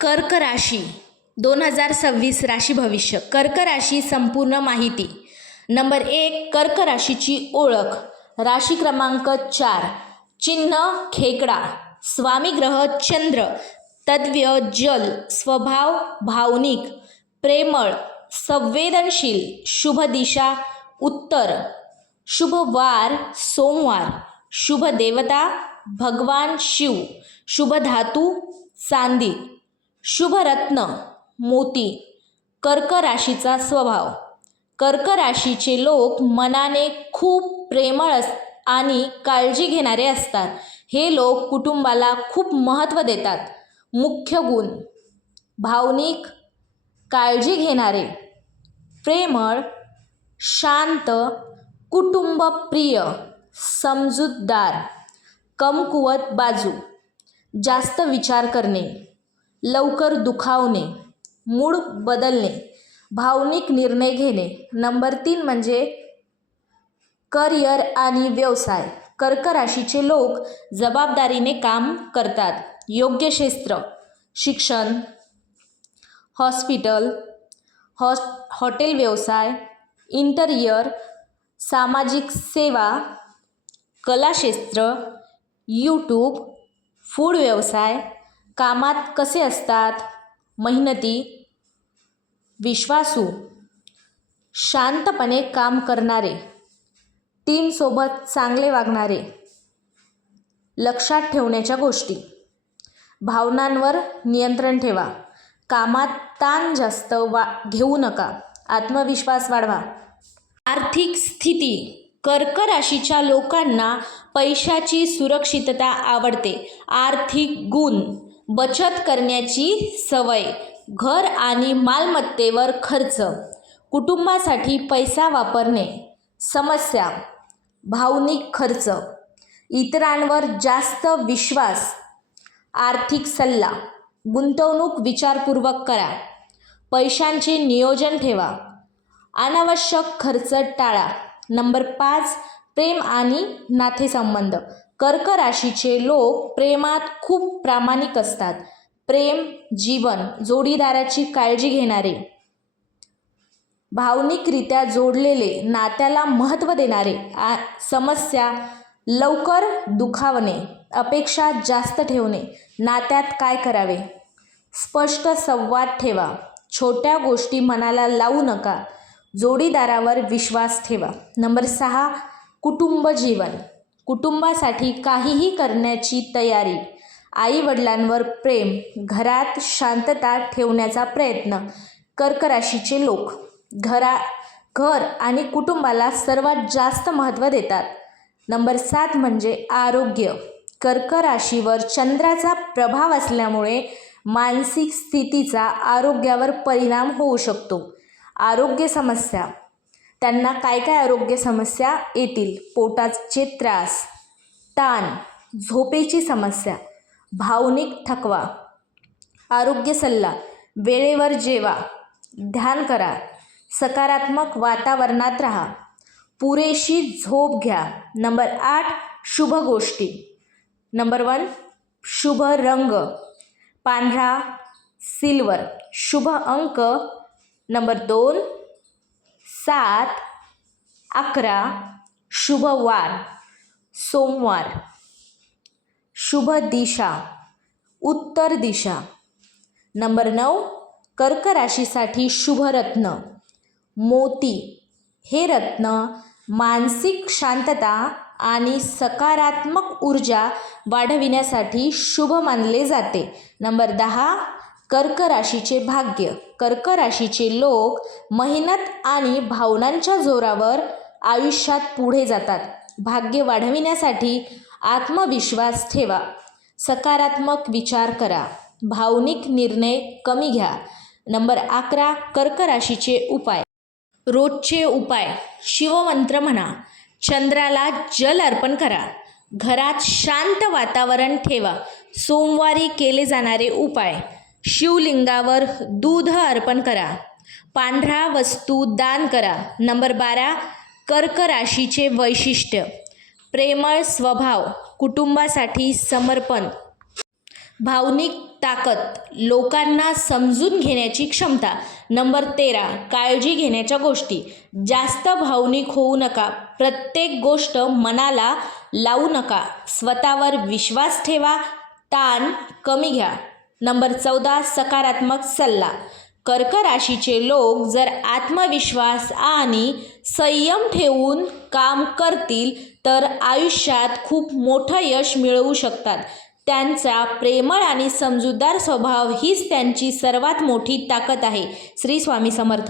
कर्क राशी 2026 राशी भविष्य. कर्क राशी संपूर्ण माहिती. नंबर 1, कर्क राशीची ओळख. राशी क्रमांक 4, चिन्ह खेकडा, स्वामी ग्रह चंद्र, तत्व जल, स्वभाव भावनिक, प्रेमळ, संवेदनशील, शुभ दिशा उत्तर, शुभ वार सोमवार, शुभ देवता भगवान शिव, शुभ धातू चांदी, शुभ रत्न मोती. कर्क राशीचा स्वभाव. कर्क राशीचे लोक मनाने खूप प्रेमळ आणि काळजी घेणारे असतात. हे लोक कुटुंबाला खूप महत्त्व देतात. मुख्य गुण: भावनिक, काळजी घेणारे, प्रेमळ, शांत, कुटुंबप्रिय, समजूतदार. कमकुवत बाजू: जास्त विचार करणे, लवकर दुखावणे, मूड बदलणे, भावनिक निर्णय घेणे. नंबर 3 म्हणजे करिअर आणि व्यवसाय. कर्क राशीचे लोक जबाबदारीने काम करतात. योग्य क्षेत्र: शिक्षण, हॉस्पिटल, हॉटेल व्यवसाय, इंटेरियर, सामाजिक सेवा, कलाक्षेत्र, यूट्यूब, फूड व्यवसाय. कामात कसे असतात? मेहनती, विश्वासू, शांतपणे काम करणारे, टीमसोबत चांगले वागणारे. लक्षात ठेवण्याच्या गोष्टी: भावनांवर नियंत्रण ठेवा, कामात ताण जास्त घेऊ नका, आत्मविश्वास वाढवा. आर्थिक स्थिती: कर्क राशीच्या लोकांना पैशाची सुरक्षितता आवडते. आर्थिक गुण: बचत करण्याची सवय, घर आणि मालमत्तेवर खर्च, कुटुंबासाठी पैसा वापरणे. समस्या: भावनिक खर्च, इतरांवर जास्त विश्वास. आर्थिक सल्ला: गुंतवणूक विचारपूर्वक करा, पैशांचे नियोजन ठेवा, अनावश्यक खर्च टाळा. नंबर 5, प्रेम आणि नातेसंबंध. कर्क राशीचे लोक प्रेमात खूप प्रामाणिक असतात. प्रेम जीवन, जोडीदाराची काळजी घेणारे, भावनिकरित्या जोडलेले, नात्याला महत्त्व देणारे. समस्या: लवकर दुखावणे, अपेक्षा जास्त ठेवणे. नात्यात काय करावे? स्पष्ट संवाद ठेवा, छोट्या गोष्टी मनाला लावू नका, जोडीदारावर विश्वास ठेवा. नंबर 6, कुटुंब जीवन. कुटुंबासाठी काहीही करण्याची तयारी, आई वडिलांवर प्रेम, घरात शांतता ठेवण्याचा प्रयत्न. कर्क राशीचे लोक घर आणि कुटुंबाला सर्वात जास्त महत्त्व देतात. नंबर 7 म्हणजे आरोग्य. कर्क राशीवर चंद्राचा प्रभाव असल्यामुळे मानसिक स्थितीचा आरोग्यावर परिणाम होऊ शकतो. आरोग्य समस्या: त्यांना काय आरोग्य समस्या येतील? पोटाचे त्रास, ताण, झोपेची समस्या, भावनिक थकवा. आरोग्य सल्ला: वेळेवर जेवा, ध्यान करा, सकारात्मक वातावरणात राहा, पुरेशी झोप घ्या. नंबर 8, शुभ गोष्टी. नंबर 1, शुभ रंग पांढरा, सिल्वर. शुभ अंक नंबर 2, 7, 11. शुभ वार सोमवार. शुभ दिशा उत्तर दिशा. नंबर 9, कर्क राशीसाठी शुभ रत्न मोती. हे रत्न मानसिक शांतता आणि सकारात्मक ऊर्जा वाढविण्यासाठी शुभ मानले जाते. नंबर 10, कर्क राशीचे भाग्य. कर्क राशीचे लोक मेहनत आणि भावनांच्या जोरावर आयुष्यात पुढे जातात. भाग्य वाढविण्यासाठी आत्मविश्वास ठेवा, सकारात्मक विचार करा, भावनिक निर्णय कमी घ्या. नंबर 11, कर्क राशीचे उपाय. रोजचे उपाय: शिवमंत्र म्हणा, चंद्राला जल अर्पण करा, घरात शांत वातावरण ठेवा. सोमवारी केले जाणारे उपाय: शिवलिंगावर दूध अर्पण करा, पांढरा वस्तू दान करा. नंबर 12, कर्क राशीचे वैशिष्ट्य: प्रेमळ स्वभाव, कुटुंबासाठी समर्पण, भावनिक ताकद, लोकांना समजून घेण्याची क्षमता. नंबर 13, काळजी घेण्याच्या गोष्टी. जास्त भावनिक होऊ नका. प्रत्येक गोष्ट मनाला लावू नका. स्वतःवर विश्वास ठेवा. ताण कमी घ्या. नंबर 14, सकारात्मक सल्ला. कर्क राशीचे लोक जर आत्मविश्वास आणि संयम ठेवून काम करतील तर आयुष्यात खूप मोठं यश मिळवू शकतात. त्यांचा प्रेमळ आणि समजूतदार स्वभाव हीच त्यांची सर्वात मोठी ताकद आहे. श्री स्वामी समर्थ.